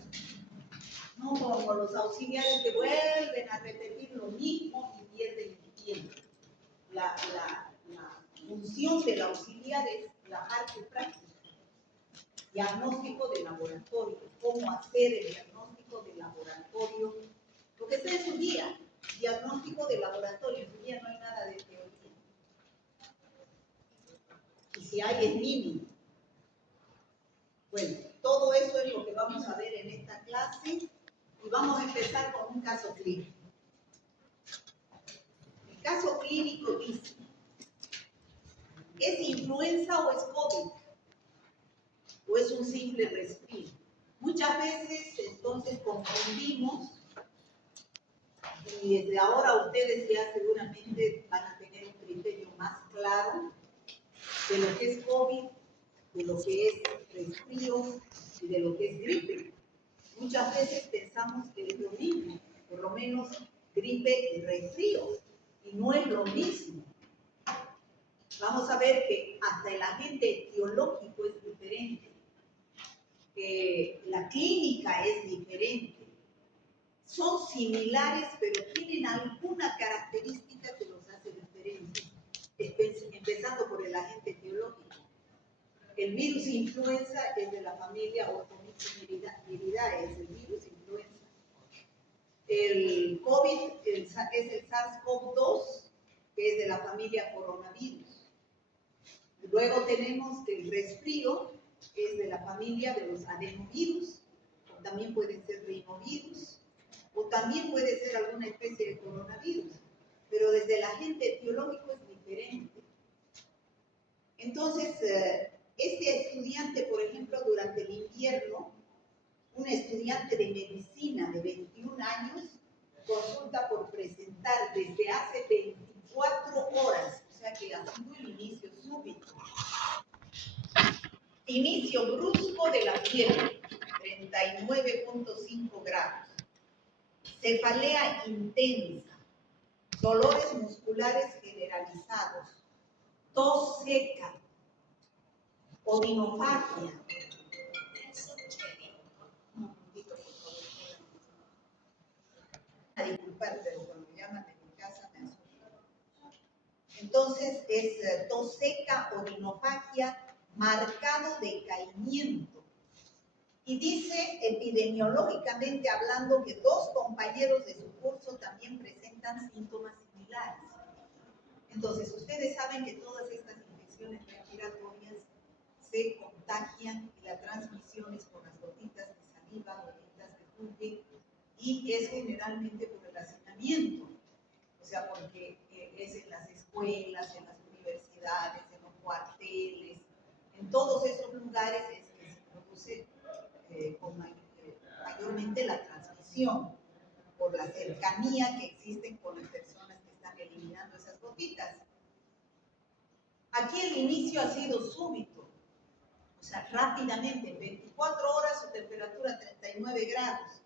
día. No como los auxiliares que vuelven a repetir lo mismo y pierden el tiempo. La función del auxiliar es la parte práctica. Diagnóstico de laboratorio. ¿Cómo hacer el diagnóstico de laboratorio? Lo que está en su guía. Diagnóstico de laboratorio. En su guía no hay nada de teoría. Y si hay, es mínimo. Bueno, todo eso es lo que vamos a ver en esta clase. Y vamos a empezar con un caso clínico. El caso clínico dice, ¿es influenza o es COVID? ¿O es un simple resfrío? Muchas veces entonces confundimos y desde ahora ustedes ya seguramente van a tener un criterio más claro de lo que es COVID, de lo que es resfrío y de lo que es gripe. Muchas veces pensamos que es lo mismo, por lo menos gripe y resfrío, y no es lo mismo. Vamos a ver que hasta el agente etiológico es diferente, que la clínica es diferente. Son similares, pero tienen alguna característica que los hace diferentes, empezando por el agente etiológico. El virus influenza es de la familia Orthomyxoviridae, es el virus influenza. El COVID es el SARS-CoV-2, que es de la familia coronavirus. Luego tenemos que el resfrío es de la familia de los adenovirus, o también pueden ser rinovirus, o también puede ser alguna especie de coronavirus, pero desde el agente etiológico es diferente. Entonces, este estudiante, por ejemplo, durante el invierno, un estudiante de medicina de 21 años, consulta por presentar desde hace 24 horas, o sea que ha sido el inicio súbito. Inicio brusco de la fiebre, 39.5 grados. Cefalea intensa, dolores musculares generalizados, tos seca, odinofagia. A disculpar, pero cuando me llaman de mi casa me asustan. Entonces es tos seca, odinofagia, marcado decaimiento. Y dice, epidemiológicamente hablando, que 2 compañeros de su curso también presentan síntomas similares. Entonces, ustedes saben que todas estas infecciones respiratorias se contagian y la transmisión es por las gotitas de saliva, gotitas de pulgue, y es generalmente por el hacinamiento, o sea, porque es en las escuelas, en las universidades, en los cuarteles, en todos esos lugares es que se produce mayormente la transmisión, por la cercanía que existen con las personas que están eliminando esas gotitas. Aquí el inicio ha sido súbito, o sea, rápidamente, en 24 horas su temperatura 39 grados,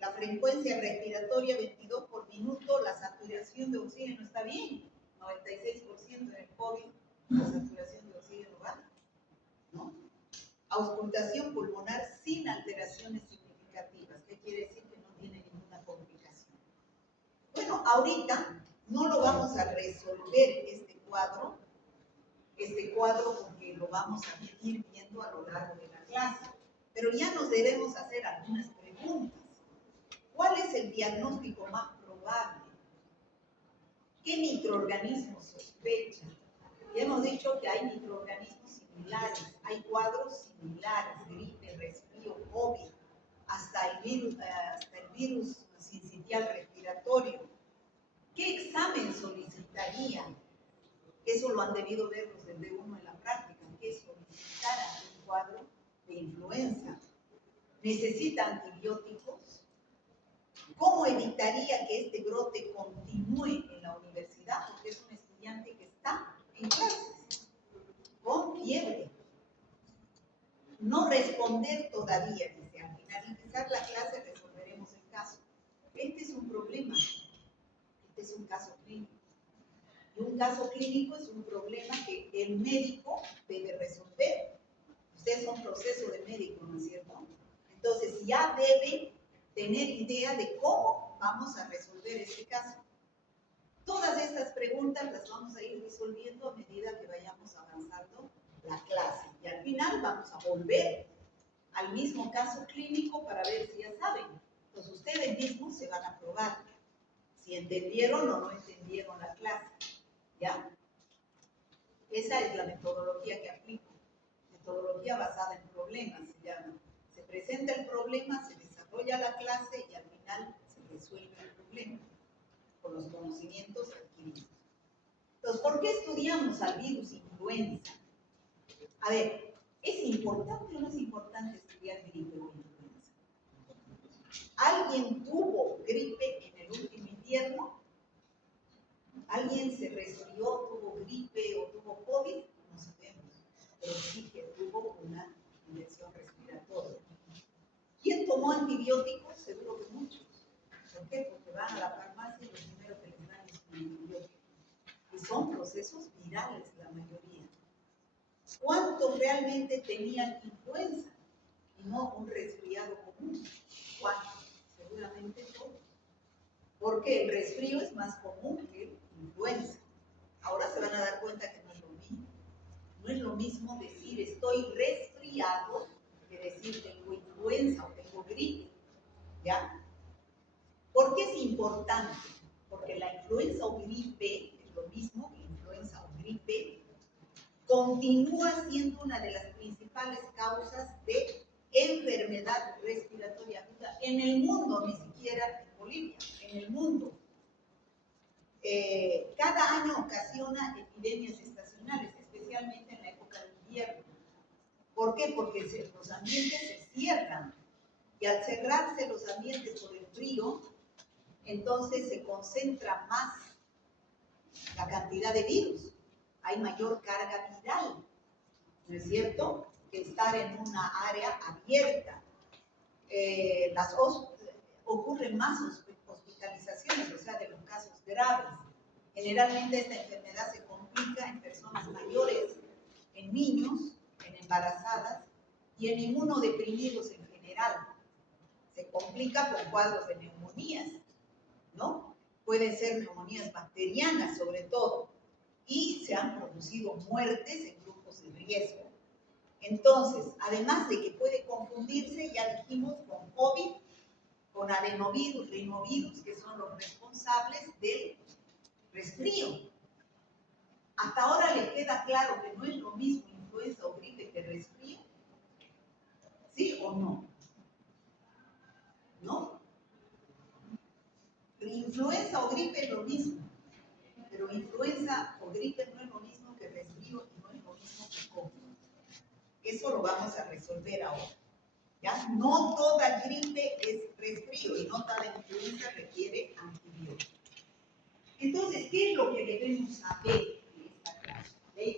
la frecuencia respiratoria 22 por minuto, la saturación de oxígeno está bien, 96% en el COVID, la saturación de oxígeno baja, ¿no? Auscultación pulmonar sin alteraciones significativas, ¿qué quiere decir? Que no tiene ninguna complicación. Bueno, ahorita no lo vamos a resolver este cuadro porque lo vamos a ir viendo a lo largo de la clase, pero ya nos debemos hacer algunas preguntas. ¿Cuál es el diagnóstico más probable? ¿Qué microorganismos sospechan? Ya hemos dicho que hay microorganismos similares, hay cuadros similares, gripe, resfrío, COVID, hasta el virus sincitial respiratorio. ¿Qué examen solicitarían? Eso lo han debido ver los del D1 en la práctica, que solicitaran un cuadro de influenza. ¿Necesita antibióticos? ¿Cómo evitaría que este brote continúe en la universidad? Porque es un estudiante que está en clases, con fiebre. No responder todavía, dice, al finalizar la clase resolveremos el caso. Este es un problema, este es un caso clínico. Y un caso clínico es un problema que el médico debe resolver. Ustedes son proceso de médico, ¿no es cierto? Entonces ya deben tener idea de cómo vamos a resolver este caso. Todas estas preguntas las vamos a ir resolviendo a medida que vayamos avanzando la clase. Y al final vamos a volver al mismo caso clínico para ver si ya saben. Entonces ustedes mismos se van a probar si entendieron o no entendieron la clase. ¿Ya? Esa es la metodología que aplico. Metodología basada en problemas se llama. Se presenta el problema, se desarrolla la clase y al final se resuelve el problema con los conocimientos adquiridos. Entonces, ¿por qué estudiamos al virus influenza? A ver, ¿es importante o no es importante estudiar gripe o influenza? ¿Alguien tuvo gripe en el último invierno? ¿Alguien se resfrió, tuvo gripe o tuvo COVID? No sabemos, pero sí que tuvo una infección respiratoria. ¿Quién tomó antibióticos? Seguro que muchos. ¿Por qué? Porque van a la farmacia y lo primero que les dan es un antibiótico. Y son procesos virales la mayoría. ¿Cuántos realmente tenían influenza y no un resfriado común? ¿Cuántos? Seguramente todos. Porque el resfrío es más común que el influenza. Ahora se van a dar cuenta que no es lo mismo. No es lo mismo decir estoy resfriado que decir tengo influenza o tengo gripe. ¿Ya? ¿Por qué es importante? Porque la influenza o gripe es lo mismo que influenza o gripe. Continúa siendo una de las principales causas de enfermedad respiratoria aguda en el mundo, ni siquiera en Bolivia, en el mundo. Cada año ocasiona epidemias estacionales, especialmente en la época de invierno. ¿Por qué? Porque los ambientes se cierran y al cerrarse los ambientes por el frío, entonces se concentra más la cantidad de virus. Hay mayor carga viral, ¿no es cierto?, que estar en una área abierta. Ocurren más hospitalizaciones, o sea, de los casos graves. Generalmente esta enfermedad se complica en personas mayores, en niños, en embarazadas y en inmunodeprimidos en general. Se complica con cuadros de neumonías, ¿no? Pueden ser neumonías bacterianas sobre todo. Y se han producido muertes en grupos de riesgo. Entonces, además de que puede confundirse, ya dijimos, con COVID, con adenovirus, rinovirus, que son los responsables del resfrío. ¿Hasta ahora les queda claro que no es lo mismo influenza o gripe que resfrío? ¿Sí o no? ¿No? Influenza o gripe es lo mismo, pero influenza o gripe no es lo mismo que resfrío y no es lo mismo que COVID. Eso lo vamos a resolver ahora. ¿Ya? No toda gripe es resfrío y no toda influenza requiere antibióticos. Entonces, ¿qué es lo que debemos saber en esta clase?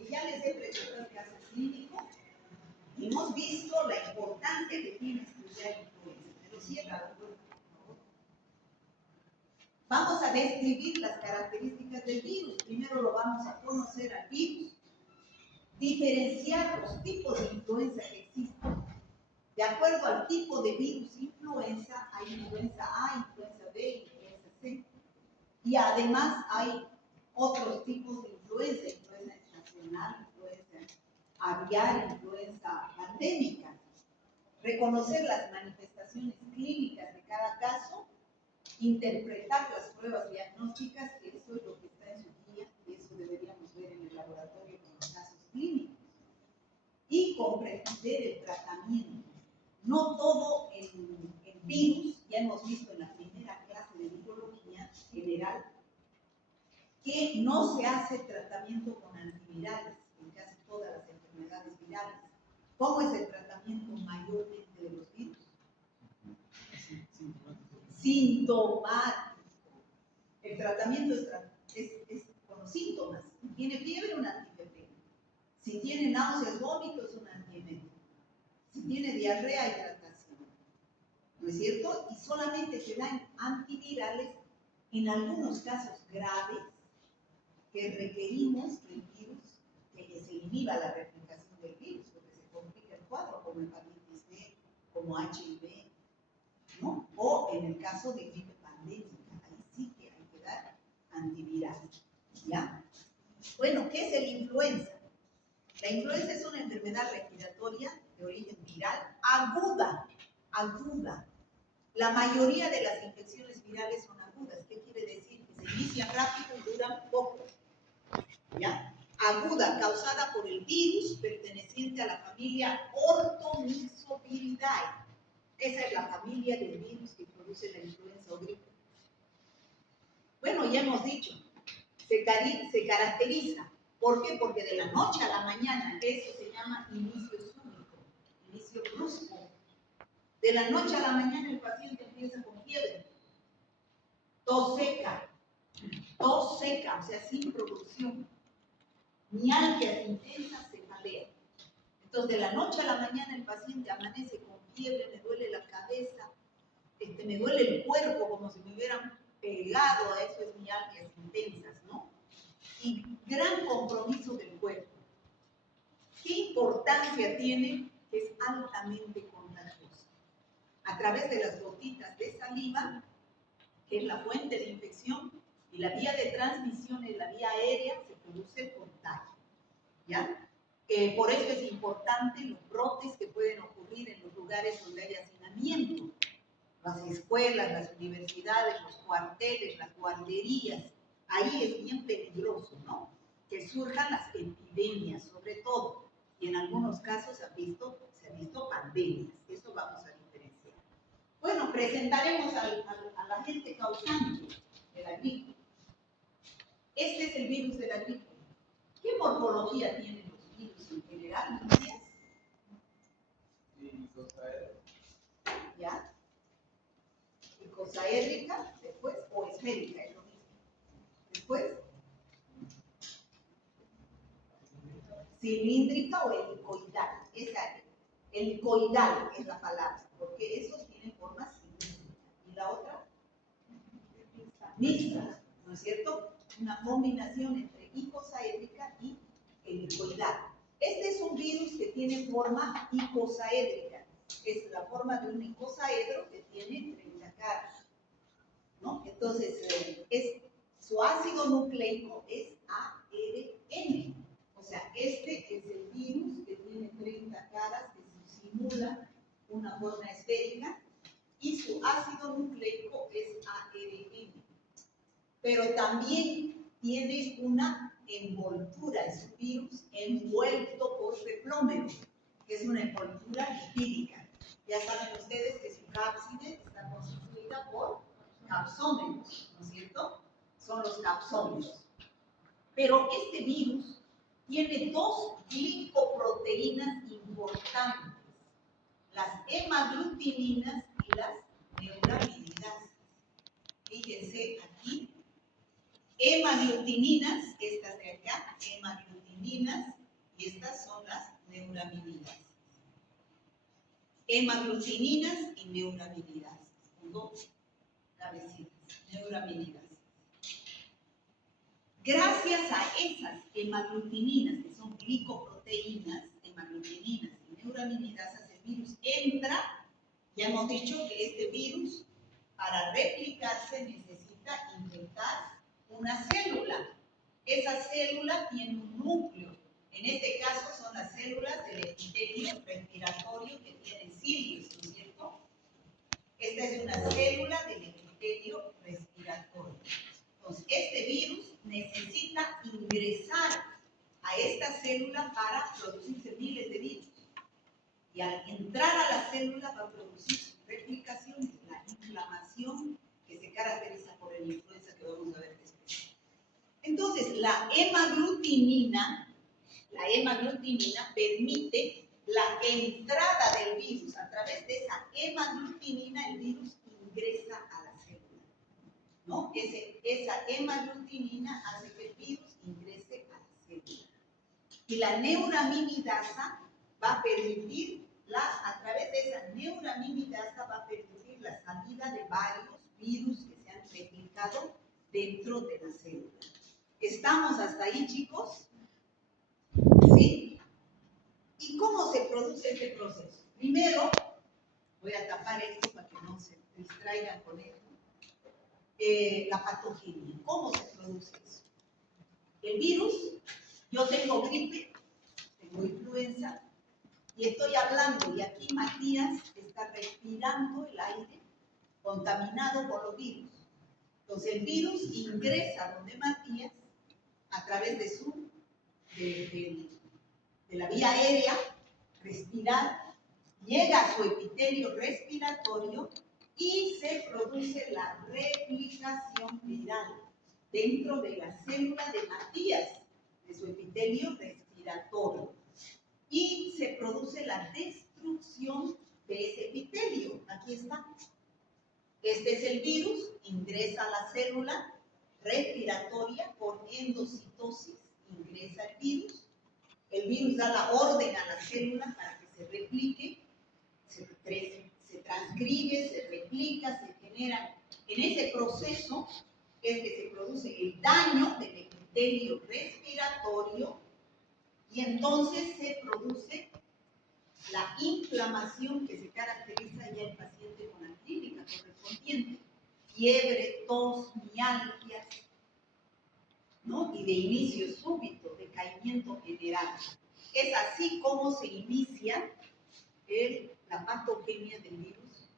Ya les he presentado el caso clínico y hemos visto la importancia que tiene estudiar influenza. Pero cierra, por favor. Vamos a describir las características del virus. Primero lo vamos a conocer al virus, diferenciar los tipos de influenza que existen. De acuerdo al tipo de virus influenza, hay influenza A, influenza B, influenza C. Y además hay otros tipos de influenza, influenza estacional, influenza aviar, influenza pandémica. Reconocer las manifestaciones clínicas de cada caso, interpretar las pruebas diagnósticas, que eso es lo que está en su guía, y eso deberíamos ver en el laboratorio con los casos clínicos. Y comprender el tratamiento. No todo en virus, ya hemos visto en la primera clase de virología general, que no se hace tratamiento con antivirales en casi todas las enfermedades virales. ¿Cómo es el tratamiento mayormente de los virus? Sintomático. El tratamiento es con los síntomas. Si tiene fiebre, un antifebril. Si tiene náuseas, vómitos, un antiemético. Si tiene diarrea, hay hidratación. ¿No es cierto? Y solamente se dan antivirales en algunos casos graves que requerimos que el virus, que se inhiba la replicación del virus, porque se complica el cuadro, como hepatitis B, como HIV, ¿no? O en el caso de gripe pandémica, ahí sí que hay que dar antiviral, ¿ya? Bueno, ¿qué es el influenza? La influenza es una enfermedad respiratoria de origen viral aguda. La mayoría de las infecciones virales son agudas. ¿Qué quiere decir? Que se inician rápido y duran poco, ¿ya? Aguda, causada por el virus perteneciente a la familia Orthomyxoviridae. Esa es la familia del virus que produce la influenza o gripe. Bueno, ya hemos dicho, se caracteriza. ¿Por qué? Porque de la noche a la mañana, eso se llama inicio súbito, inicio brusco. De la noche a la mañana el paciente empieza con fiebre, tos seca, o sea, sin producción, mialgias intensas, cefalea. Entonces, de la noche a la mañana el paciente amanece con fiebre, me duele la cabeza, me duele el cuerpo como si me hubieran pegado, a eso es mialgias intensas, ¿no? Y gran compromiso del cuerpo. ¿Qué importancia tiene? Es altamente contagiosa. A través de las gotitas de saliva, que es la fuente de infección, y la vía de transmisión es la vía aérea, se produce el contagio, ¿ya? Por eso es importante los brotes que pueden ocurrir en los lugares donde hay hacinamiento, las escuelas, las universidades, los cuarteles, las guarderías. Ahí es bien peligroso, ¿no? Que surjan las epidemias, sobre todo. Y en algunos casos se han visto pandemias. Eso vamos a diferenciar. Bueno, presentaremos al agente causante de la gripe. Este es el virus de la gripe. ¿Qué morfología tienen los virus en general, Lucías? ¿Ya? Icosaédrica, después, o esférica, es lo mismo. Después, cilíndrica o helicoidal. Helicoidal es la palabra, porque esos tienen forma cilíndrica. ¿Y la otra? Mixta, ¿no es cierto? Una combinación entre icosaédrica y helicoidal. Este es un virus que tiene forma icosaédrica. Es la forma de un icosaedro que tiene 30 caras, ¿no? Entonces, su ácido nucleico es ARN. O sea, este es el virus que tiene 30 caras, que simula una forma esférica, y su ácido nucleico es ARN. Pero también tiene una envoltura, es un virus envuelto por peplómero, que es una envoltura lipídica. Ya saben ustedes que su cápside está constituida por capsómeros, ¿no es cierto? Son los capsómeros. Pero este virus tiene dos glicoproteínas importantes, las hemaglutininas y las neuraminidasas. Fíjense aquí, hemaglutininas, estas de acá, hemaglutininas, y estas son las neuraminidasas. Hemaglutininas y neuraminidasas, con dos cabecitas, neuraminidasas. Gracias a esas hemaglutininas, que son glicoproteínas, hemaglutininas y neuraminidasas, el virus entra. Ya hemos dicho que este virus, para replicarse, necesita infectar una célula. Esa célula tiene un núcleo. En este caso son las células del epitelio respiratorio que tienen cilios, ¿no es cierto? Esta es una célula del epitelio respiratorio. Entonces, este virus necesita ingresar a esta célula para producirse miles de virus. Y al entrar a la célula va a producir su replicación, la inflamación que se caracteriza por el influenza que vamos a ver después. Entonces, la hemaglutinina permite la entrada del virus. A través de esa hemaglutinina el virus ingresa a la célula, ¿no? Esa hemaglutinina hace que el virus ingrese a la célula. Y la neuraminidasa va a permitir, a través de esa neuraminidasa va a permitir la salida de varios virus que se han replicado dentro de la célula. ¿Estamos hasta ahí, chicos? ¿Sí? ¿Y cómo se produce este proceso? Primero, Voy a tapar esto para que no se distraigan con esto. La patogenia. ¿Cómo se produce eso? El virus, yo tengo gripe, tengo influenza, y estoy hablando, y aquí Matías está respirando el aire contaminado por los virus. Entonces el virus ingresa donde Matías a través de la vía aérea, respirar, llega a su epitelio respiratorio y se produce la replicación viral dentro de la célula de Matías, de su epitelio respiratorio. Y se produce la destrucción de ese epitelio. Aquí está. Este es el virus, ingresa a la célula respiratoria por endocitosis, ingresa el virus da la orden a la célula para que se replique, se transcribe, se replica, se genera. En ese proceso es que se produce el daño del epitelio respiratorio y entonces se produce la inflamación que se caracteriza ya el paciente con la clínica correspondiente. Fiebre, tos, mialgias, ¿no? Y de inicio súbito, decaimiento general. Es así como se inicia la patogenia del virus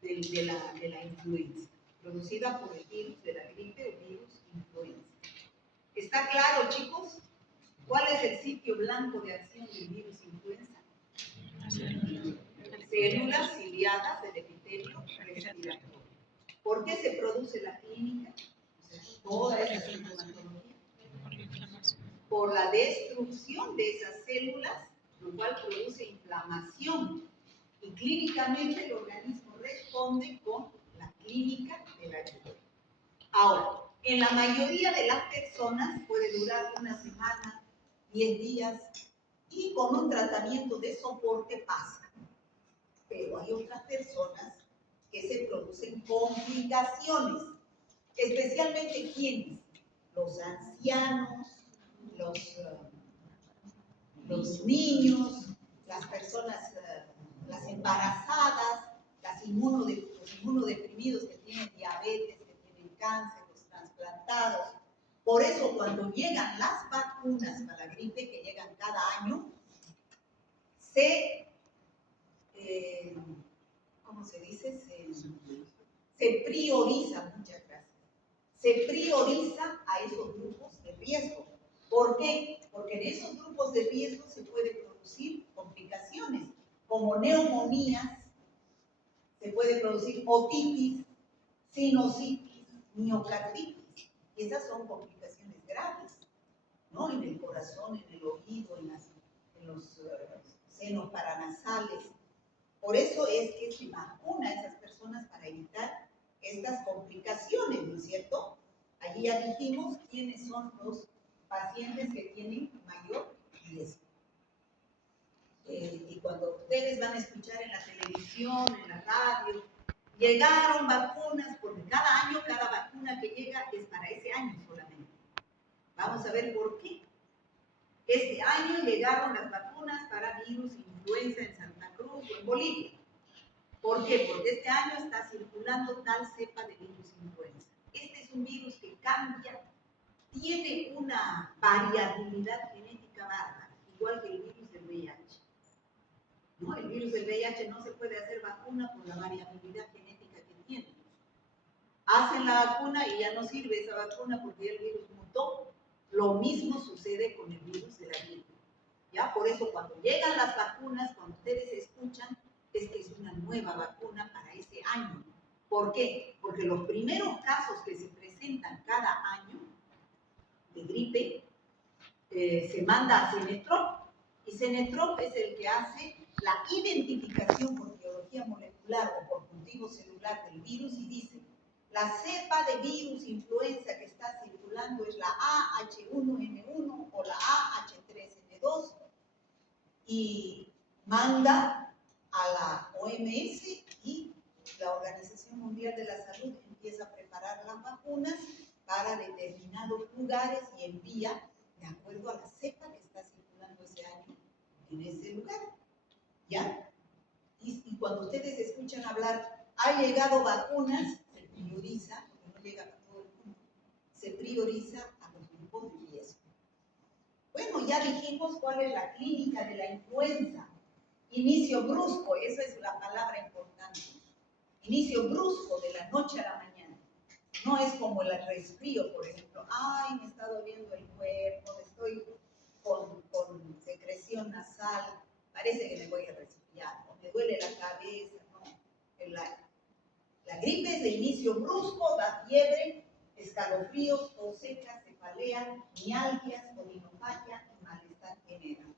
de la influenza, producida por el virus de la gripe o virus influenza. ¿Está claro, chicos? ¿Cuál es el sitio blanco de acción del virus influenza? Células ciliadas del epitelio respiratorio. ¿Por qué se produce la clínica? Toda esa sintomatología. Por la destrucción de esas células, lo cual produce inflamación. Y clínicamente el organismo responde con la clínica de la gripe. Ahora, en la mayoría de las personas puede durar una semana, 10 días, y con un tratamiento de soporte pasa. Pero hay otras personas que se producen complicaciones, especialmente ¿quiénes? Los ancianos, los niños, las personas, las embarazadas, los inmunodeprimidos que tienen diabetes, que tienen cáncer, los trasplantados. Por eso cuando llegan las vacunas para la gripe, que llegan cada año, ¿cómo se dice? Se prioriza, muchas gracias. Se prioriza a esos grupos de riesgo. ¿Por qué? Porque en esos grupos de riesgo se puede producir complicaciones, como neumonías, se puede producir otitis, sinusitis, miocarditis. Esas son complicaciones graves, ¿no? En el corazón, en el oído, en los senos paranasales. Por eso es que se vacuna a esas personas para evitar estas complicaciones, ¿no es cierto? Allí ya dijimos quiénes son los pacientes que tienen mayor riesgo. Y cuando ustedes van a escuchar en la televisión, en la radio, llegaron vacunas, porque cada año, cada vacuna que llega es para ese año solamente. Vamos a ver por qué. Este año llegaron las vacunas para virus influenza en Santa Cruz o en Bolivia. ¿Por qué? Porque este año está circulando tal cepa de virus influenza. Este es un virus que cambia, tiene una variabilidad genética bárbara, igual que el virus del VIH. ¿No? El virus del VIH no se puede hacer vacuna por la variabilidad genética que tiene. Hacen la vacuna y ya no sirve esa vacuna porque el virus mutó. Lo mismo sucede con el virus de la gripe. ¿Ya? Por eso cuando llegan las vacunas, cuando ustedes escuchan, es que es una nueva vacuna para ese año. ¿Por qué? Porque los primeros casos que se presentan cada año de gripe se manda a Cenetrop, y Cenetrop es el que hace la identificación por biología molecular o por cultivo celular del virus y dice: la cepa de virus influenza que está circulando es la AH1N1 o la AH3N2, y manda a la OMS, y la Organización Mundial de la Salud empieza a preparar las vacunas para determinados lugares y envía de acuerdo a la cepa que está circulando ese año en ese lugar. ¿Ya? Y Y cuando ustedes escuchan hablar, ha llegado vacunas, se prioriza, porque no llega a todo el mundo, se prioriza a los grupos de riesgo. Bueno, ya dijimos cuál es la clínica de la influenza. Inicio brusco, esa es la palabra importante. Inicio brusco de la noche a la mañana. No es como el resfrío, por ejemplo. Ay, me está doliendo el cuerpo, estoy con secreción nasal, parece que me voy a resfriar, o me duele la cabeza, ¿no? La gripe es de inicio brusco, da fiebre, escalofríos, tos seca, cefalea, mialgias, odinopatia y malestar general.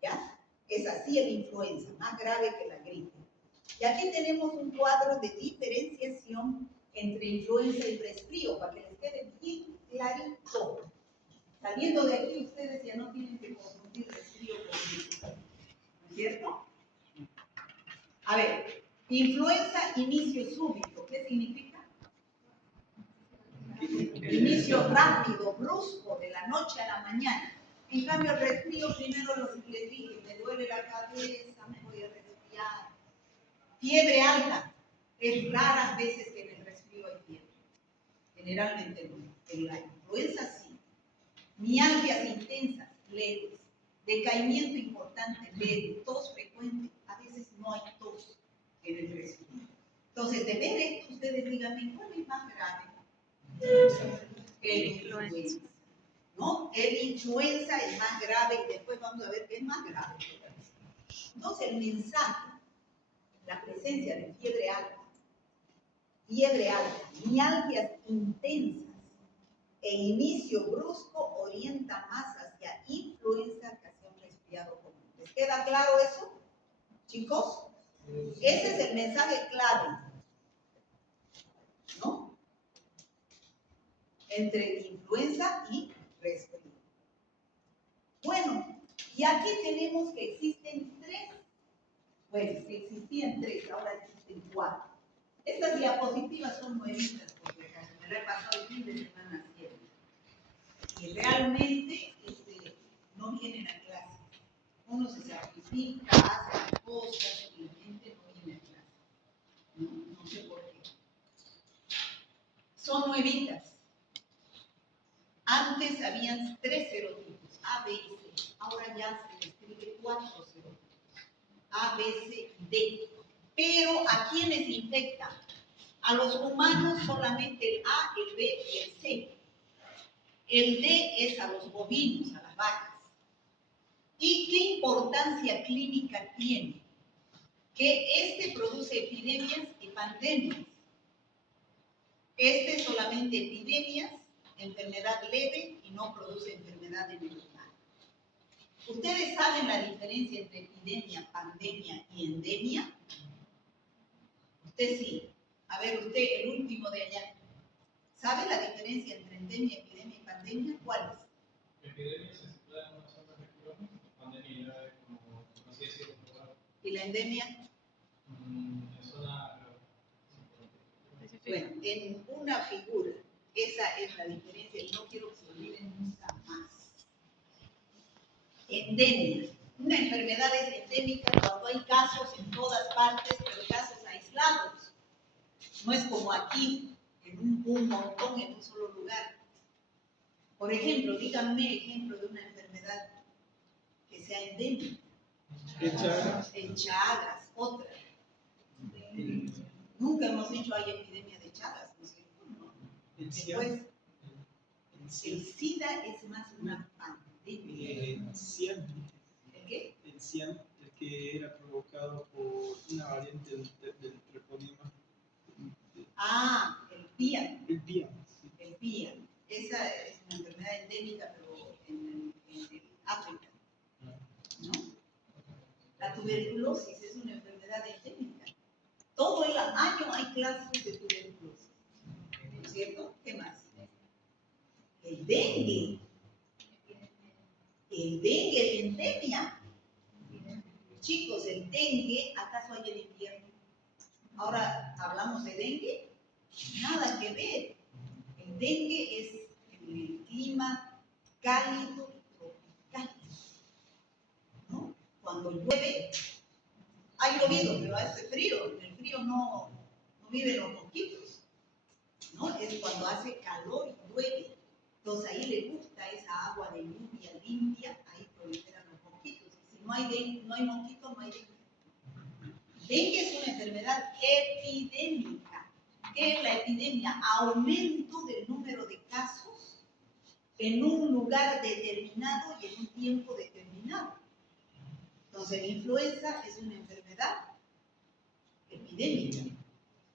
¿Ya? Es así el influenza, más grave que la gripe. Y aquí tenemos un cuadro de diferenciación entre influenza y resfrío, para que les quede bien clarito. Saliendo de aquí, ustedes ya no tienen que confundir resfrío con gripe. ¿No es cierto? A ver, influenza, inicio súbito. ¿Qué significa? Inicio rápido, brusco, de la noche a la mañana. En cambio, el resfrío, primero les dije, me duele la cabeza, me voy a resfriar. Fiebre alta. Es raras veces que en el resfrío hay fiebre. Generalmente no. En la influenza sí. Mialgias intensas, leves. Decaimiento importante, leve. Tos frecuente. A veces no hay tos en el resfrío. Entonces, de ver esto, ustedes díganme, ¿cuál es más grave? El influenza. ¿No? El influenza es más grave y después vamos a ver qué es más grave. Entonces, el mensaje, la presencia de fiebre alta, mialgias intensas e inicio brusco orienta más hacia influenza que hacia un resfriado común. ¿Les queda claro eso, chicos? Ese es el mensaje clave, ¿no? Entre influenza y resfriado. Bueno, y aquí tenemos que existen existían tres, ahora existen 4. Estas diapositivas son nuevitas, porque acaso me la he pasado el fin de semana haciendo. Y realmente no vienen a clase. Uno se sacrifica, hace las cosas y la gente no viene a clase. No sé por qué. Son nuevitas. Antes habían 3 serotipos, A, B y C. Ahora ya se escribe 4 serotipos, A, B, C y D. Pero ¿a quiénes infectan? A los humanos solamente el A, el B y el C. El D es a los bovinos, a las vacas. ¿Y qué importancia clínica tiene? Que produce epidemias y pandemias. Solamente epidemias, enfermedad leve y no produce enfermedad en el humano. ¿Ustedes saben la diferencia entre epidemia, pandemia y endemia? Usted sí. A ver, usted, el último de allá. ¿Sabe la diferencia entre endemia, epidemia y pandemia? ¿Cuál es? Epidemia se sitúa en una zona regional, pandemia es como así decirlo. ¿Y la endemia? En zona. Bueno, en una figura, esa es la diferencia y no quiero que se olviden nunca más. Endemia. Una enfermedad es endémica cuando hay casos en todas partes, pero casos aislados. No es como aquí, en un montón, en un solo lugar. Por ejemplo, díganme ejemplo de una enfermedad que sea endémica. En Chagas, otra. Nunca hemos dicho hay epidemia de Chagas, ¿no es cierto? No. Después, el SIDA es más una pandemia. El CIAN. ¿El qué? El CIAN, el que era provocado por una variante del treponema. Ah, el PIAN. El PIAN. Sí. El PIAN. Esa es una enfermedad endémica, pero en África. ¿No? La tuberculosis es una enfermedad endémica. Todo el año hay clases de tuberculosis. ¿No es cierto? ¿Qué más? El dengue. El dengue es endemia. Chicos, el dengue, ¿acaso hay en invierno? Ahora hablamos de dengue. Nada que ver. El dengue es en el clima cálido y tropical, ¿no? Cuando llueve, Ha llovido, pero hace frío. En el frío no viven los mosquitos, ¿no? Es cuando hace calor y llueve. Entonces ahí le gusta esa agua de lluvia limpia, ahí proliferan los mosquitos. Y si no hay mosquitos, no hay dengue. Dengue es una enfermedad epidémica. ¿Qué es la epidemia? Aumento del número de casos en un lugar determinado y en un tiempo determinado. Entonces, la influenza es una enfermedad epidémica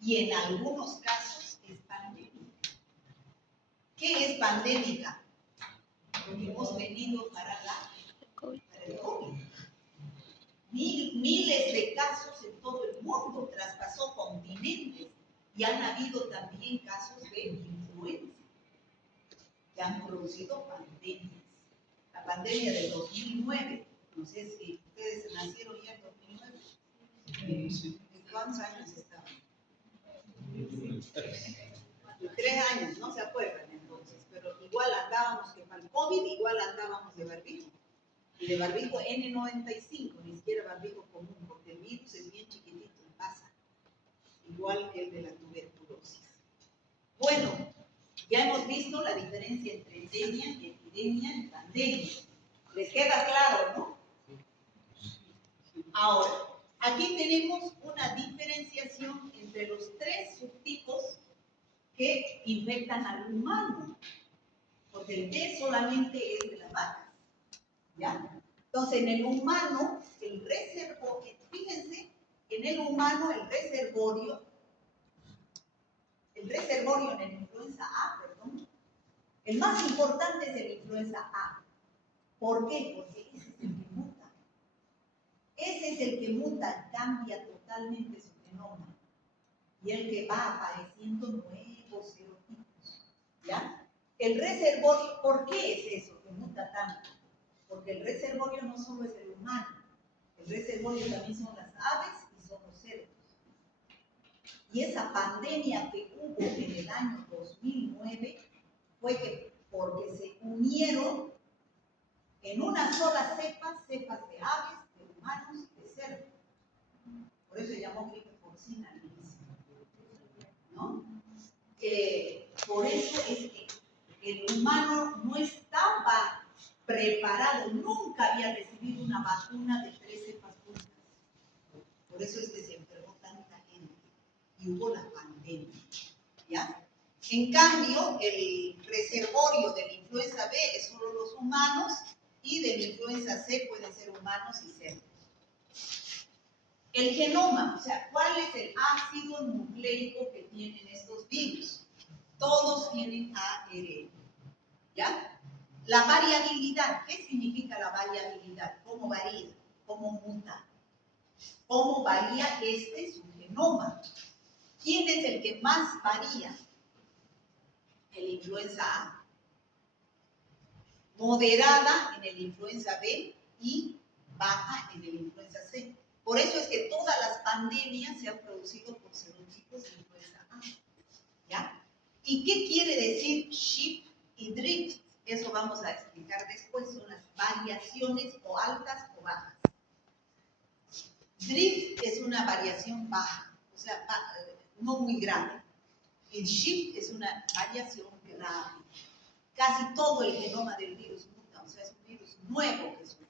y en algunos casos es pandémica. ¿Qué es pandémica? Lo que hemos venido para el COVID. Miles de casos en todo el mundo, traspasó continentes y han habido también casos de influenza que han producido pandemias. La pandemia del 2009, no sé si ustedes nacieron ya en 2009. Sí. ¿Cuántos años estaban? 3 años, no se acuerdan entonces, pero igual andábamos que para el COVID, igual andábamos de barbijo. Y de barbijo N95, ni siquiera barbijo común, porque el virus es bien chiquitito y pasa, igual que el de la tuberculosis. Bueno, ya hemos visto la diferencia entre endemia, epidemia y pandemia. ¿Les queda claro, no? Ahora, aquí tenemos una diferenciación entre los 3 subtipos que infectan al humano, porque el D solamente es de la vaca, ¿ya? Entonces, en el humano, el reservorio, fíjense, en el humano el reservorio en la influenza A, perdón, el más importante es el influenza A. ¿Por qué? Porque ese es el que muta. Ese es el que muta, cambia totalmente su genoma. Y el que va apareciendo nuevos serotipos. ¿Ya? El reservorio, ¿por qué es eso que muta tanto? Porque el reservorio no solo es el humano, el reservorio también son las aves y son los cerdos. Y esa pandemia que hubo en el año 2009 fue que porque se unieron en una sola cepas de aves, de humanos y de cerdos. Por eso se llamó gripe porcina al inicio, ¿no? Por eso es que el humano no estaba preparado, nunca había recibido una vacuna de 3 cepas juntas. Por eso es que se enfermó tanta gente y hubo la pandemia, ¿ya? En cambio, el reservorio de la influenza B es solo los humanos y de la influenza C pueden ser humanos y cerdos. El genoma, o sea, ¿cuál es el ácido nucleico que tienen estos virus? Todos tienen ARN, ¿ya? La variabilidad, ¿qué significa la variabilidad? ¿Cómo varía? ¿Cómo muta? ¿Cómo varía su genoma? ¿Quién es el que más varía? El influenza A. Moderada en el influenza B y baja en el influenza C. Por eso es que todas las pandemias se han producido por serotipos de influenza A. ¿Ya? ¿Y qué quiere decir shift y drift? Eso vamos a explicar después, son las variaciones o altas o bajas. Drift es una variación baja, o sea, no muy grande. El shift es una variación grave. Casi todo el genoma del virus muta, o sea, es un virus nuevo que surgió.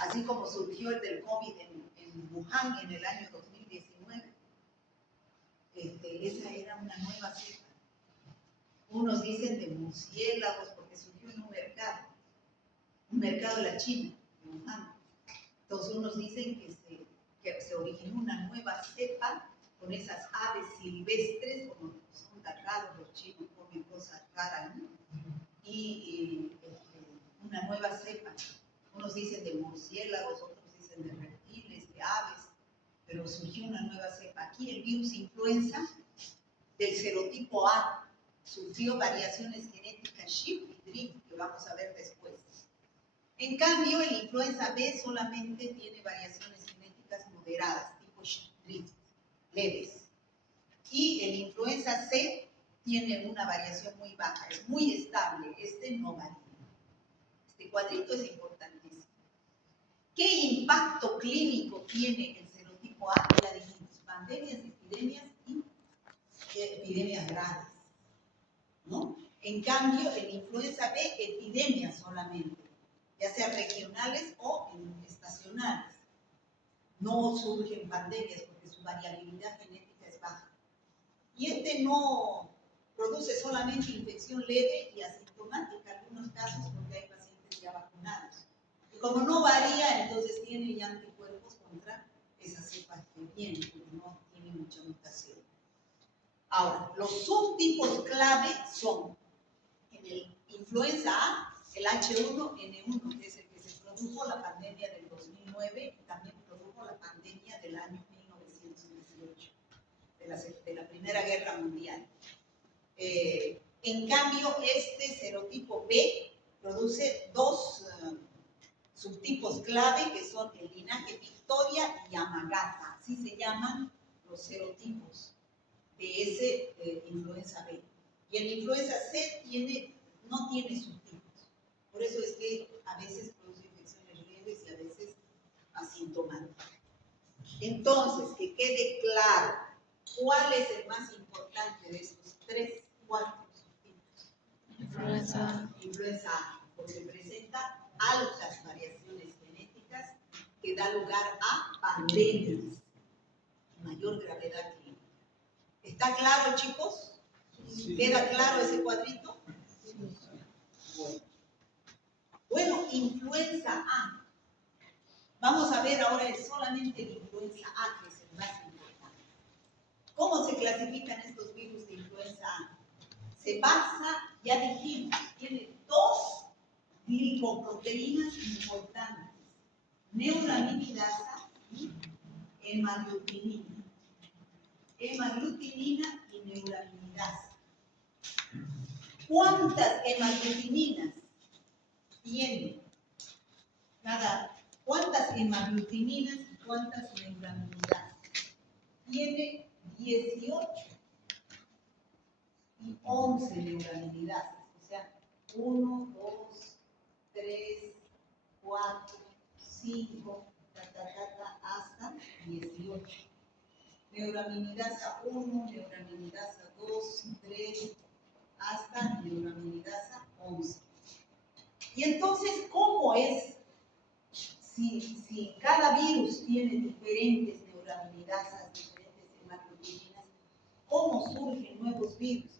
Así como surgió el del COVID en Wuhan en el año 2019. Esa era una nueva cepa. Unos dicen de murciélagos porque surgió en un mercado de la China, de Wuhan. Entonces unos dicen que se originó una nueva cepa con esas aves silvestres, como son tan raros los chinos, comen cosas raras, ¿no? Y una nueva cepa. Unos dicen de murciélagos, otros dicen de reptiles, de aves, pero surgió una nueva cepa. Aquí el virus influenza del serotipo A sufrió variaciones genéticas shift y drift, que vamos a ver después. En cambio, el influenza B solamente tiene variaciones genéticas moderadas, tipo shift drift, leves. Y el influenza C tiene una variación muy baja, es muy estable, no varía. Este cuadrito es importantísimo. ¿Qué impacto clínico tiene el serotipo genotipo A, ya dijimos, pandemias, epidemias y epidemias graves, ¿no? En cambio, en influenza B, epidemias solamente, ya sean regionales o estacionales. No surgen pandemias porque su variabilidad genética es baja. Y este no produce solamente infección leve y asintomática en algunos casos porque hay pacientes ya vacunados. Y como no varía, entonces tiene ya anticuerpos contra esas cepas que vienen, porque no tiene mucha mutación. Ahora, los subtipos clave son en el influenza A, el H1N1, que es el que se produjo la pandemia del 2009 y también produjo la pandemia del año 1918, de la Primera Guerra Mundial. En cambio, este serotipo B produce dos subtipos clave que son el linaje Victoria y Yamagata, así se llaman los serotipos de ese influenza B. Y el influenza C no tiene subtipos, por eso es que a veces produce infecciones leves y a veces asintomáticas. Entonces, que quede claro cuál es el más importante de estos 4 subtipos. Influenza A, porque presenta altas variaciones genéticas que da lugar a pandemias de mayor gravedad clínica. ¿Está claro, chicos? Sí. ¿Queda claro ese cuadrito? Bueno, influenza A. Vamos a ver ahora solamente el influenza A, que es el más importante. ¿Cómo se clasifican estos virus de influenza A? Se basa, ya dijimos, tiene 2 glicoproteínas importantes, neuraminidasa y hemaglutinina. Hemaglutinina y neuraminidasa. ¿Cuántas hemaglutininas tiene cuántas hemaglutininas y cuántas neuraminidasas? Tiene 18 y 11 neuraminidasas, o sea, 1, 2, 3, 4, 5, hasta 18. Neuraminidasa 1, neuraminidasa 2, 3, hasta neuraminidasa 11. Y entonces, ¿cómo es? Si cada virus tiene diferentes neuraminidasas, diferentes hemaglutininas, ¿cómo surgen nuevos virus?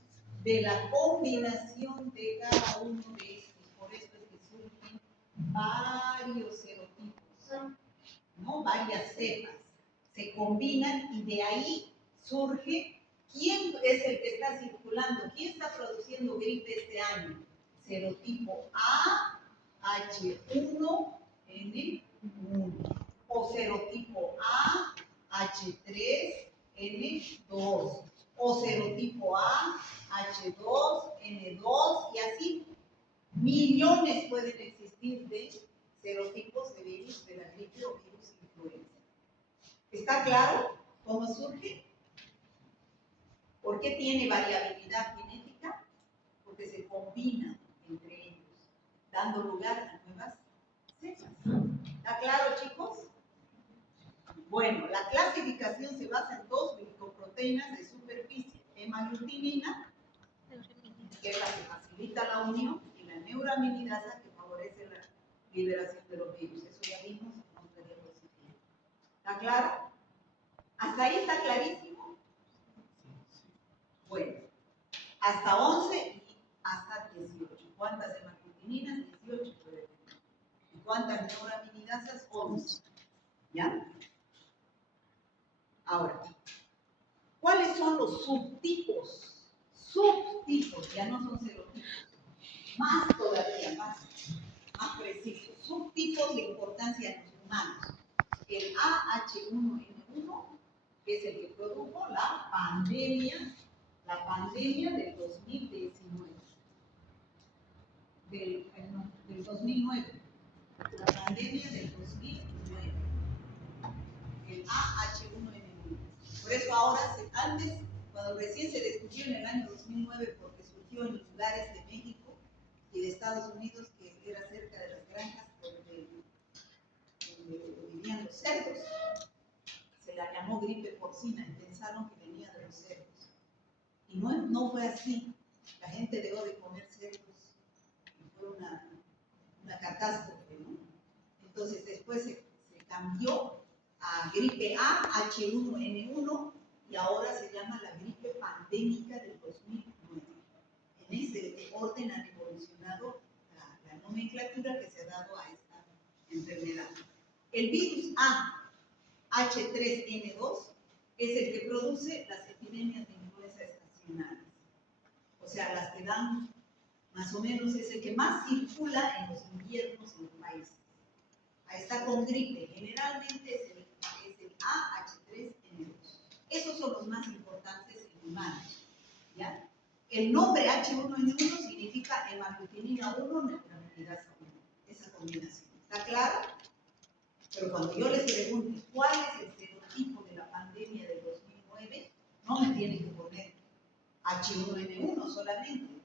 De la combinación de cada uno de estos. Por eso es que surgen varios serotipos, ¿no? Varias cepas. Se combinan y de ahí surge quién es el que está circulando, quién está produciendo gripe este año. Serotipo A, H1N1 o serotipo A, H3N2 o serotipo A, H2N2 y así millones pueden existir de serotipos de virus de la gripe o virus influenza. ¿Está claro cómo surge? ¿Por qué tiene variabilidad genética? Porque se combinan entre ellos, dando lugar a nuevas cepas. ¿Está claro, chicos? Bueno, la clasificación se basa en 2 glicoproteínas de superficie, hemaglutinina, que es la que facilita la unión, y la neuraminidasa, que favorece la liberación de los virus. Eso ya vimos en otra diapositiva. ¿Está claro? ¿Hasta ahí está clarísimo? Bueno, hasta 11 y hasta 18. ¿Cuántas hemaglutininas? 18 puede tener. ¿Y cuántas neuraminidasas? 11. ¿Ya? Ahora, ¿cuáles son los subtipos? Subtipos, ya no son serotipos. Más todavía, más precisos. Subtipos de importancia en los humanos. El AH1N1, que es el que produjo la pandemia del 2019. Del 2009. La pandemia del 2009. El AH1N1. Por eso ahora, antes, cuando recién se descubrió en el año 2009, porque surgió en lugares de México y de Estados Unidos, que era cerca de las granjas donde vivían los cerdos, se la llamó gripe porcina y pensaron que venía de los cerdos. Y no fue así. La gente dejó de comer cerdos y fue una catástrofe, ¿no? Entonces después se cambió a gripe A, H1N1, y ahora se llama la gripe pandémica del 2009. En ese orden han evolucionado la nomenclatura que se ha dado a esta enfermedad. El virus A, H3N2, es el que produce las epidemias de influenza estacionales. O sea, las que dan, más o menos, es el que más circula en los inviernos en los países. Ahí está con gripe. Generalmente es el AH3N2. Esos son los más importantes en humanos. ¿Ya? El nombre H1N1 significa hemaglutinina 1 neutramidasa 1. Esa combinación. ¿Está claro? Pero cuando yo les pregunte cuál es el serotipo de la pandemia del 2009, no me tienen que poner H1N1 solamente.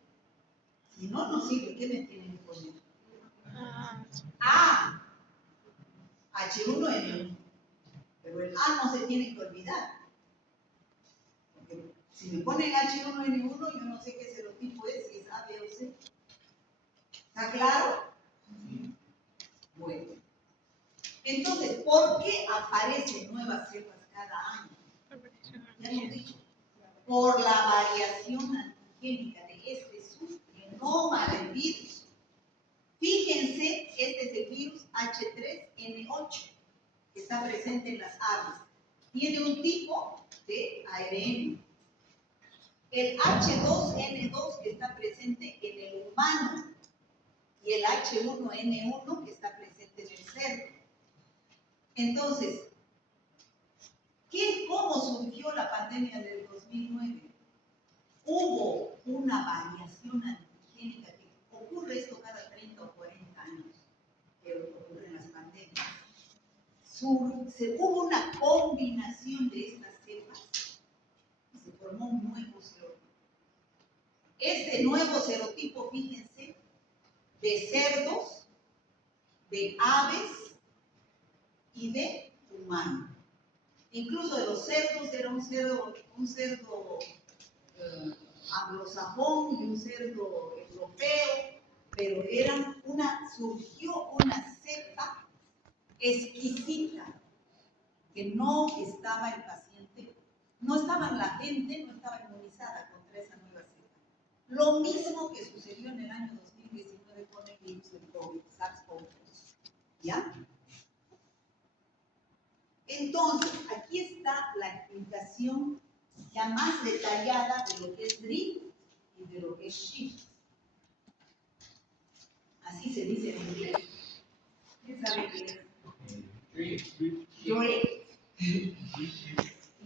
Si no, no sirve. ¿Qué me tienen que poner? A. H1N1. Pero el A no se tiene que olvidar. Porque si me ponen H1N1, yo no sé qué serotipo es, si es A, B o C. ¿Está claro? Bueno. Entonces, ¿por qué aparecen nuevas cepas cada año? Ya hemos dicho. Por la variación antigénica de este subgenoma del virus. Fíjense, este es el virus H3N8, que está presente en las aves. Tiene un tipo de ARN. El H2N2 que está presente en el humano y el H1N1 que está presente en el cerdo. Entonces, ¿cómo surgió la pandemia del 2009? Hubo una variación antigénica que ocurre esto cada 30 o 40 años, que ocurren las pandemias. Hubo una combinación de estas cepas y se formó un nuevo serotipo. Este nuevo serotipo, fíjense, de cerdos, de aves y de humanos. Incluso de los cerdos era un cerdo anglosajón y un cerdo europeo, pero surgió una cepa exquisita que no estaba el paciente, la gente no estaba inmunizada contra esa nueva cepa. Lo mismo que sucedió en el año 2019 con el virus del COVID, SARS-CoV-2. ¿Ya? Entonces, aquí está la explicación ya más detallada de lo que es drift y de lo que es shift. Así se dice en inglés. ¿Quién sabe qué es? Drift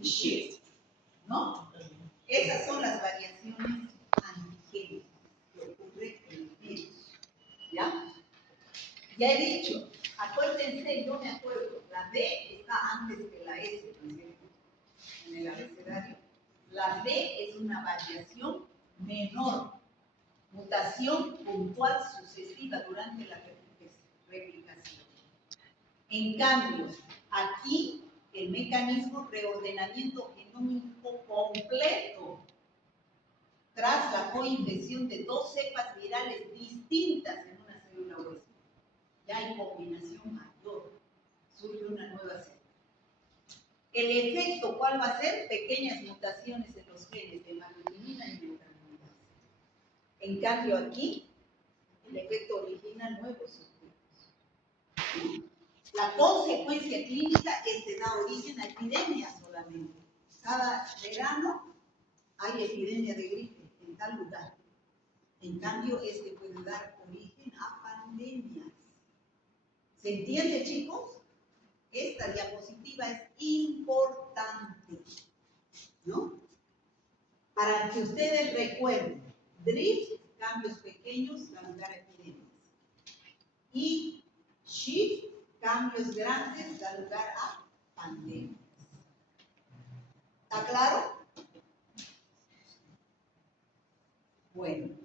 y shift, ¿no? Esas son las variaciones antigénicas que ocurren en el virus. ¿Ya? Ya he dicho, acuérdense, yo me acuerdo, la D está antes que la S, por ejemplo, en el abecedario. La D es una variación menor, mutación puntual sucesiva durante la replicación. En cambio, aquí el mecanismo reordenamiento genómico completo tras la coinfección de dos cepas virales distintas en una célula huésped. Ya hay combinación mayor, surge una nueva cepa. El efecto, ¿cuál va a ser? Pequeñas mutaciones en los genes de hemaglutinina y neutramidasa. En cambio aquí, el efecto origina nuevos subtipos. La consecuencia clínica es que da origen a epidemias solamente. Cada verano hay epidemia de gripe en tal lugar. En cambio, este puede dar origen a pandemias. ¿Se entiende, chicos? Esta diapositiva es importante, ¿no? Para que ustedes recuerden, drift, cambios pequeños, da lugar a epidemias. Y shift, cambios grandes, da lugar a pandemias. ¿Está claro? Bueno,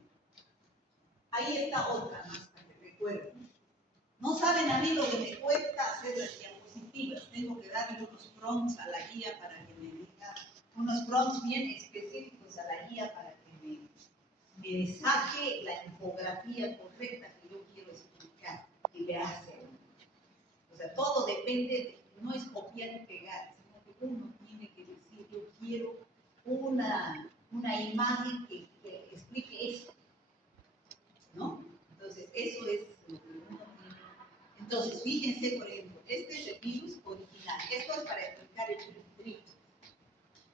ahí está otra más para que recuerden. No saben a mí lo que me cuesta hacer las diapositivas diapositivas. Tengo que darle unos prompts a la guía para que me diga, unos prompts bien específicos a la guía para que me saque la infografía correcta que yo quiero explicar y le hace. O sea, todo depende, no es copiar y pegar, sino que uno tiene que decir, yo quiero una imagen que explique eso, ¿no? Entonces, eso es lo que uno tiene. Entonces, fíjense, por ejemplo, este es el virus original. Esto es para explicar el virus,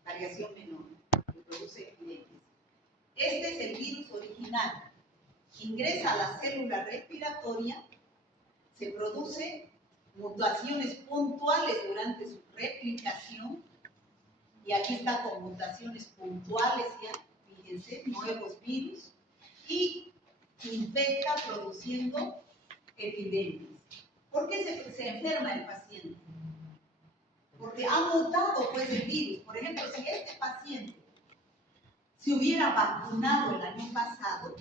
variación menor, que produce epidemias. Este es el virus original. Ingresa a la célula respiratoria, se produce mutaciones puntuales durante su replicación, y aquí está con mutaciones puntuales ya, fíjense, nuevos virus, y infecta produciendo epidemias. ¿Por qué se enferma el paciente? Porque ha mutado pues el virus. Por ejemplo, si este paciente se hubiera vacunado el año pasado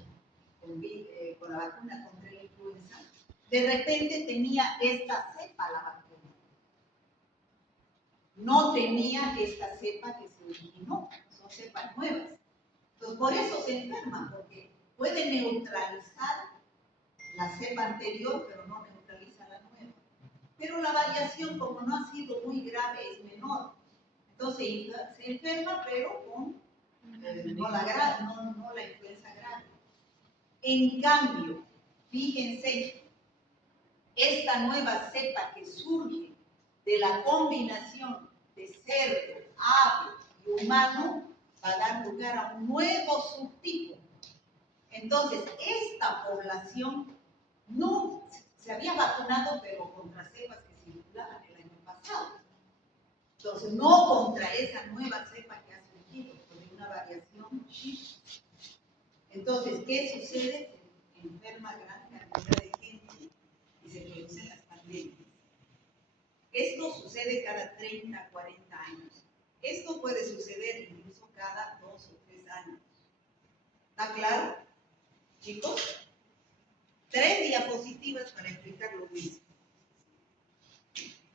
con la vacuna contra la influenza, de repente tenía esta cepa la vacuna. No tenía esta cepa que se originó, son cepas nuevas. Entonces, por eso se enferma, porque puede neutralizar la cepa anterior, pero no neutraliza la nueva. Pero la variación, como no ha sido muy grave, es menor. Entonces, se enferma, pero con no la influenza grave. En cambio, fíjense, esta nueva cepa que surge de la combinación de cerdo, ave y humano va a dar lugar a un nuevo subtipo. Entonces, esta población no se había vacunado, pero contra cepas que circulaban el año pasado. Entonces, no contra esa nueva cepa que ha surgido, con una variación shift. Entonces, ¿qué sucede? Se enferma gran cantidad de gente y se producen las pandemias. Esto sucede cada 30, 40 años. Esto puede suceder incluso cada 2 o 3 años. ¿Está claro, chicos? 3 diapositivas para explicar lo mismo.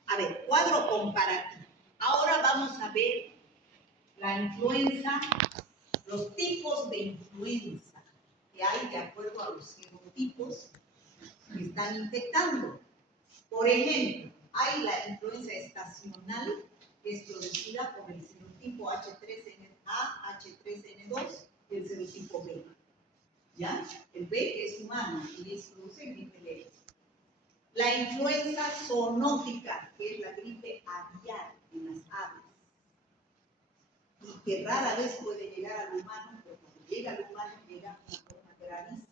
A ver, cuadro comparativo. Ahora vamos a ver la influenza, los tipos de influenza que hay de acuerdo a los serotipos que están infectando. Por ejemplo, hay la influenza estacional, que es producida por el serotipo H3N1, H3N2 y el serotipo B. ¿Ya? El B es humano y produce gripe leve. La influenza zoonótica, que es la gripe aviar en las aves, y que rara vez puede llegar al humano, pero cuando llega al humano llega una forma gravísima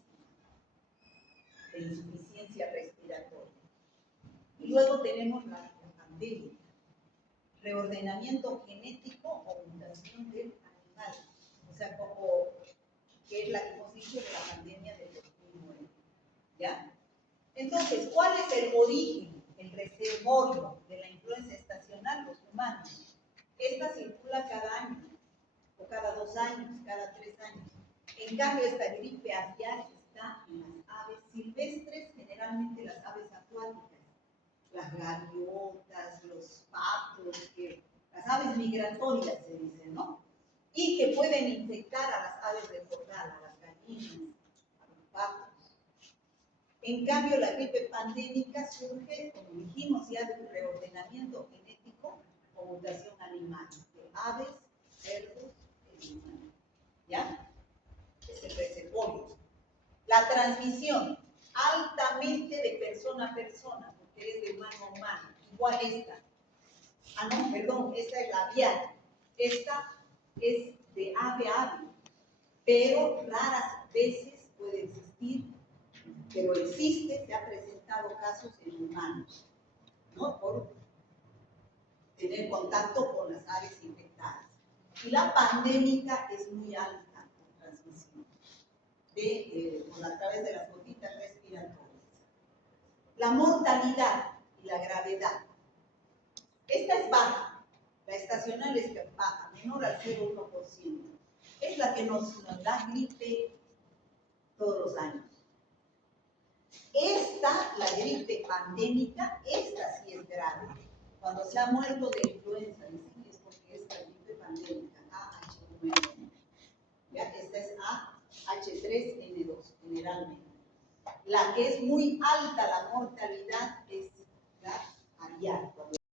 de insuficiencia respiratoria. Y luego tenemos la pandemia, reordenamiento genético o mutación del animal, o sea, como que es la que hemos dicho de la pandemia del 2009. ¿Ya? Entonces, ¿cuál es el origen, el reservorio de la influenza estacional? Los humanos. Esta circula cada año, o cada 2 años, cada 3 años. En cambio, esta gripe aviar está en las aves silvestres, generalmente las aves acuáticas, las gaviotas, los patos, las aves migratorias se dice, ¿no? Y que pueden infectar a las aves de corral, a las gallinas, a los patos. En cambio, la gripe pandémica surge, como dijimos ya, de un reordenamiento genético o mutación animal, de aves, cerdos y humanos. ¿Ya? Es el reservorio. La transmisión, altamente de persona a persona, porque es de humano a humano, igual esta. Ah, no, perdón, esta es la aviar. Esta es de ave a ave, pero raras veces puede existir, pero existe, se ha presentado casos en humanos, ¿no? Por tener contacto con las aves infectadas. Y la pandémica es muy alta en transmisión, a través de las gotitas respiratorias. La mortalidad y la gravedad. Esta es baja, la estacional es baja, menor al 0,1%. Es la que nos da gripe todos los años. Esta, la gripe pandémica, esta sí es grave. Cuando se ha muerto de influenza, dicen que es porque es la gripe pandémica, AH1N1. ¿Ya? Esta es AH3N2, generalmente. La que es muy alta la mortalidad es la aviar.